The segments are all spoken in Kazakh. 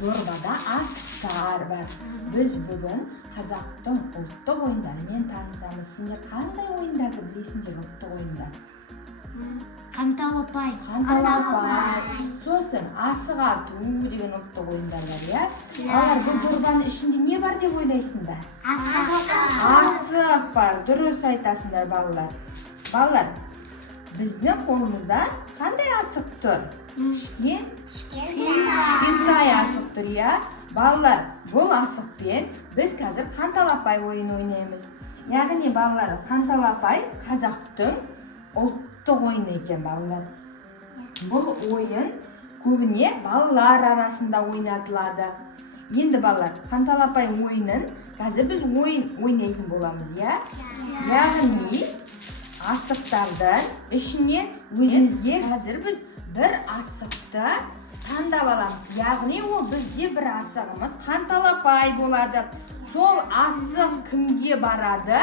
дорбада асықтар бар. Біз бүгін қазақтың ұлттық ойындарымен танысамыз. Сендер қандай ойындарды білесіңдер ұлттық ойындар? Қанталапай. Сосын асық ату деген ұлттық ойындар бар, иә? Алар бұл дорбаның ішінде не бар деп ойлайсыңдар? Асық бар, дұрыс айтасыңдар балалар. Балалар, біздің қолымызда қандай асық тұр? Кішкентай асық тұр, иә? Балалар, бұл асықпен біз қазір қанталапай ойын ойнаймыз. Яғни балалар, қанталапай қазақтың ұлттық ойыны екен балалар. Бұл ойын көбіне балалар арасында ойнатылады. Енді балалар, қанталапай ойынын қазір біз ойнайтын боламыз, иә? Яғни асықтардың ішінен өзімізге қазір біз бір асықты таңдап аламыз. Яғни ол бізде бір асығымыз қанталапай болады. Сол асық кімге барады?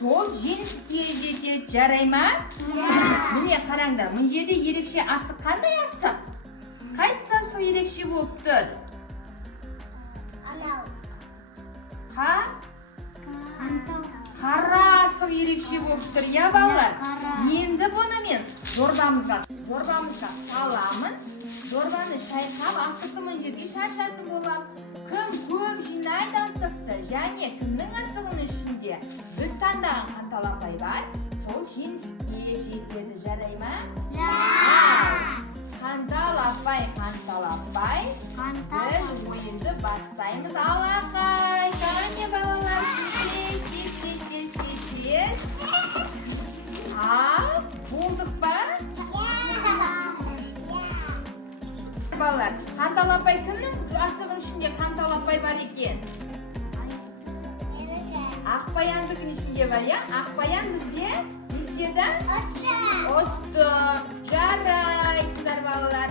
Сол жеңіске жетеді, жарай ма? Міне қараңдар, мына жерде ерекше асық қандай асық? Қайсы асық ерекше болып тұр? Қара асық ерекше болып тұр, иә балалар? Енді бұны мен дорбамызға саламын. Дорбаны шайқап, асықты мына жерге шашатын болам. Кім көп жинайды асықты, және кімнің асығының ішінде біз таңдаған қанталапай бар, сол жеңіске жетеді, жарай ма? Қанталапай. Біз ойынды бастаймыз. Алақай, қане балалар, тез. Ал, болдық ба? Балалар, қанталапай кімнің асығының ішінде қанталапай бар екен? Ақбаяндың ішінде бар, иә? Ақбаян бізде не істеді? Отты. Жарайсыздар балалар.